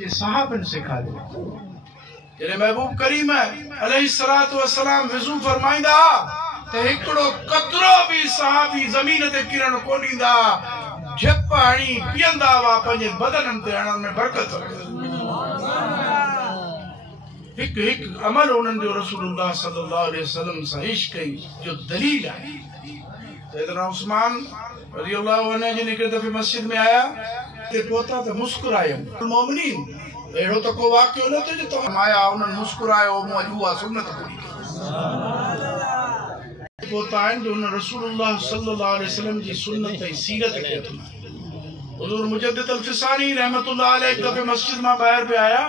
ये सहाबन सिखाले जॾहिं महबूब करीम अलैहिस्सलातु वस्सलाम वज़ू फरमाईंदा त हिकिड़ो कतरो भी सहाबी ज़मीन ते किरण कोन ॾींदा, झप हणी पीअंदा हुआ, पंहिंजे बदननि ते हणण में बरकत। हिकु हिकु अमल उन्हनि जो रसूलुल्लाह सल्लल्लाहु अलैहि वसल्लम सां इश्क जो दलील आहे। सैयदना उस्मान रज़ियल्लाहु अन्हु जिन हिकु दफ़े मस्जिद में आया ते पहुता त मुस्कुरायमि मोमिनीन, अहिड़ो त को वाक़ियो न थियो जो तव्हां आया उन्हनि मुस्कुरायो, मूं अॼु उहा सुन्नत पूरी कई। पहुता आहिनि जो उन रसूलुल्लाह सल्लल्लाहु अलैहि वसल्लम जी सुन्नत ऐं सीरत खे अथनि। हुज़ूर मुजद्दिद अल-फिसानी रहमतुल्लाह अलैहि हिकु दफ़े मस्जिद मां ॿाहिरि पिया आया,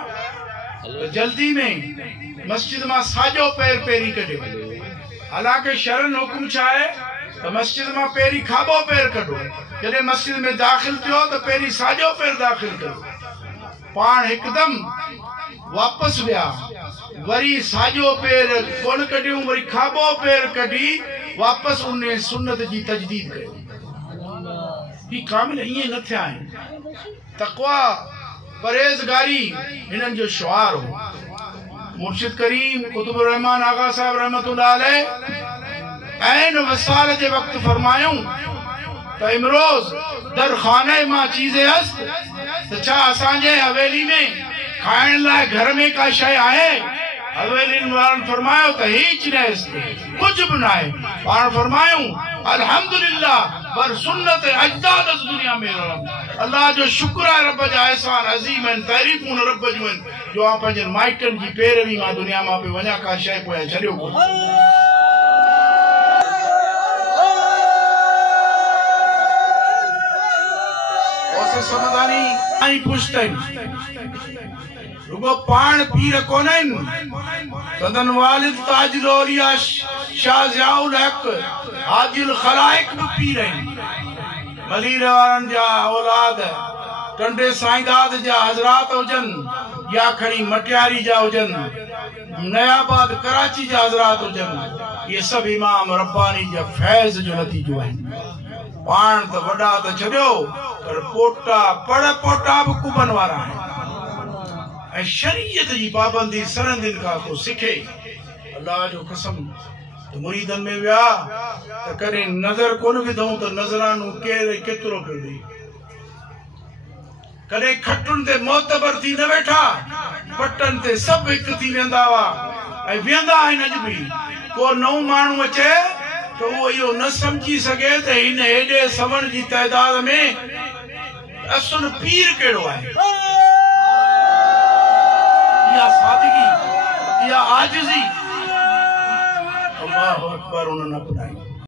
जल्दी में मस्जिद मां साॼो पैर पहिरीं कढियो। हालांकि शरन हुकुम छा आहे त मस्जिद मां पहिरीं खाॿो पैर कढो, जॾहिं मस्जिद में दाख़िल थियो त पहिरीं साॼो पैर दाख़िल कयो। पाण हिकदमि वापसि विया, वरी साॼो पैर कोन कढियूं, वरी खाॿो पैर कढी वापसि उन सुन्नत जी तजदीद कयो। ही कामिल ईअं न थिया आहिनि। तक़वा परहेज़गारी हिननि जो शुआर हो। मुर्शिद करीम कुतुब रहमान आगा साहब रहमतुल्लाह अलैह ऐन वसाल जे वक्त फरमायूं त इमरोज दर खाने मां चीज़े हस्त, त छा असांजे हवेली में खाइण लाइ घर में का शइ आहे? हवेलियुनि वारनि फरमायो त हीच न कुझु बि न आहे। पाण फरमायूं अल्हम्दुलिल्लाह पर सुन्नत अजदाद दुनिया में अल्लाह जो शुक्र है, रब जा एहसान अजीम आहिनि, तारीफ़ूं रब जूं आहिनि जो आउं पंहिंजे माइटनि जी पैरवी मां दुनिया मां पे वञा, का शइ पोयां छॾियो कोन। समदानी आई पुछतन रुगो पाण पीर कोनन, सदन वालिद ताजुल औलिया शाह ज़ियाउल हक हाजिल खलाइक भी पीर आहिनि। मलीर वारनि जा औलाद टंडे साईंदाद जा हज़रात हुजनि या खणी मटियारी जा हुजनि, नयाबाद कराची जा हज़रात हुजनि, ये सभु इमाम रब्बानी जा फैज़ जो नतीजो आहिनि। पाण त वॾा त छॾियो पर पोटा पड़ पोटा भी कुबन वारा है। शरीयत जी पाबंदी सरंदिन का को सिखे। अल्लाह जो कसम तो मुरीदन में विया त कॾहिं नज़र कोन विधऊं त नज़रानू केर केतिरो पियो ॾे। कॾहिं खटुनि ते मोतबर थी न वेठा, पटनि ते सभु हिकु थी वेंदा हुआ ऐं वेंदा आहिनि। अॼु बि को नओं माण्हू अचे तो वो यो न समझी सके त हिन हेॾे सवण जी तइदाद में असुल पीर केड़ो है। या सादगी या आजिज़ी, अल्लाहु अकबर उन्हनि अपनाई।